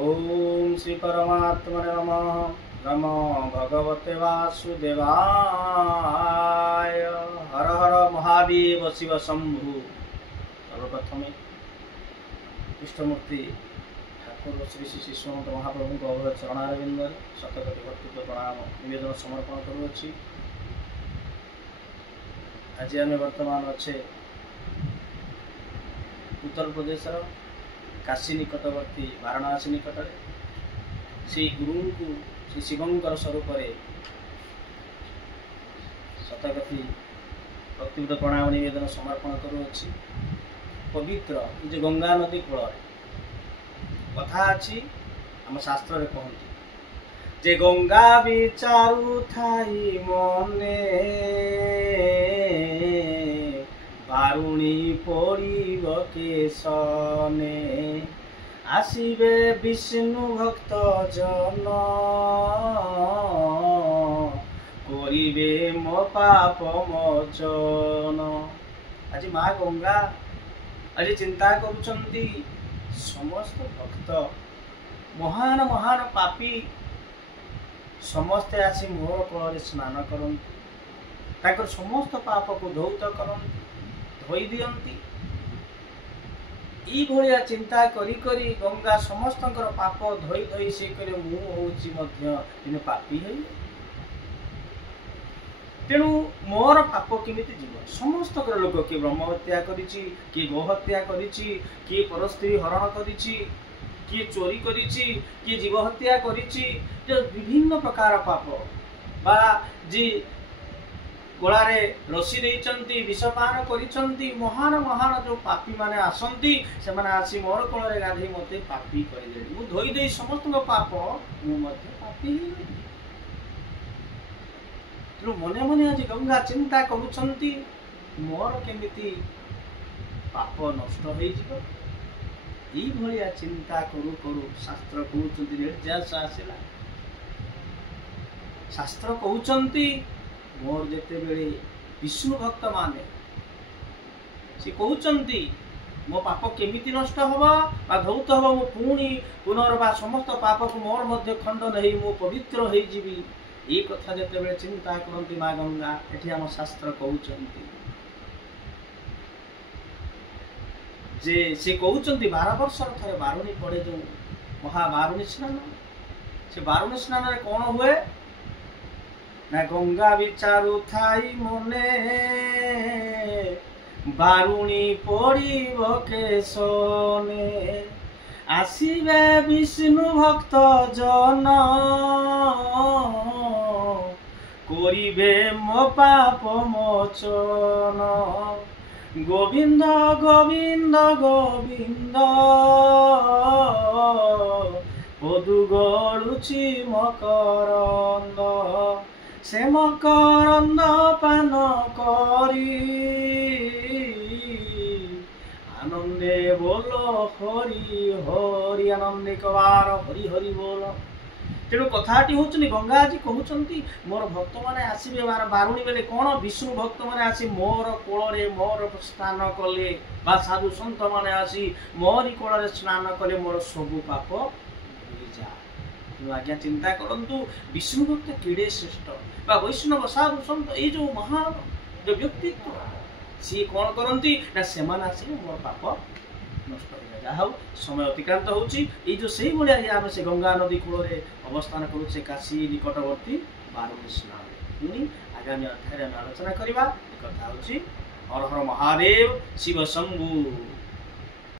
ओम श्री परमात्मने नमः। नमो भगवते वासुदेवाय। हर हर महादेव शिव शंभु। सर्वप्रथमे इष्टमूर्ति ठाकुर श्री श्री शिशुमत महाप्रभु गौर चरणारविंद शतकोटि भक्ति प्रणाम निवेदन समर्पण करुअछि। आज आम वर्तमान अच्छे उत्तर प्रदेश काशी निकटवर्ती वाराणसी निकट श्री गुरु को श्री शिवंकर स्वरूप शतकथि भक्तिवृत प्रणाम निवेदन समर्पण करुअछि। पवित्र जो गंगा नदी कूल कथा अच्छी आम शास्त्र कहते जे गंगा विचारु थाई मने बारुणी पड़िब केशने आसिबे विष्णु भक्त जन करिबे मो पाप मोचन। आज माँ गंगा आज चिंता करुचंती समस्त भक्त महान महान पापी समस्ते आसी मोर कूल स्नान करते समस्त पाप को धौत करते धोई दियंती। ई भलिया चिंता करी करी गंगा समस्त पाप धोई धोई से करे मु होउची मध्य दिन पापी है। तेणु मोर पाप केमिति जीव समस्त लोक किए ब्रह्म हत्या करिछि, किए गो हत्या करिछि, किए परस्त्री हरण करिछि, किए चोरी करिछि, किए जीव हत्या करिछि। जो विभिन्न प्रकार पाप बा जी गोलारे रसी देइचंती विषपान करिचंती महान महान जो पापी माने आसंती से माने आसी मोर कोଳରେ गाधे मते पापी करिले मु धोई देई समस्त पाप मु मते पापी। तो मने मने आज गंगा चिंता करुचंती मोर केमिति पाप नष्ट होई जिवो। ई भलिया चिंता करू करू शास्त्र कहउचंती निर्जास आसिला। शास्त्र कहउचंती मोर जेते बेले विष्णु भक्त माने से कहउचंती मो पाप केमिति नष्ट हबा बा धौत हबा मो पुणी पुनर्बा समस्त पाप को मोर मध्य खंड नहीं मो पवित्र होई जीवी। ये कथा जेते बेले चिंता करंती माँ गंगा एठी हम शास्त्र कहउचंती जे से कहउचंती 12 वर्ष थरे बारुणी पड़े जो महाबारुणी स्नान से बारुणी स्नान रे कोन हुए ना गंगा विचारु थाई मने बारुणी पड़िब केशने आसिबे विष्णु भक्त जन करिबे मो पाप मोचन। गोविंद गोविंद गोविंद पदु गलुछि मकरंद से मकरंद पान करी आनंदे बोलो हरि हरि आनंदे कबार हरि हरि बोलो। तेणु कथाटी हूँ गंगा आज कहते मोर भक्त मैंने आसबे बारुणी बेले कौन विष्णु भक्त मैंने आसी मोर कोଳରେ मोर स्नान कले बा साधु सन्त मैंने आसी मोरी कोଳରେ स्नान कले मोर सबु पाप आज्ञा चिंता करंतु विष्णु भक्त किड़े श्रेष्ठ बा वैष्णव साधु सन्त ये जो महान जो व्यक्तित्व सी कौन करती ना से मोर पाप नष्ट हो जाए। समय अतिक्रांत होची जो से भाया से गंगा नदी कूल अवस्थान करुचे काशी निकटवर्ती बारुणी स्नान। पुणी आगामी अध्याय आलोचना करवा। कथा हर हर महादेव शिव शंभु।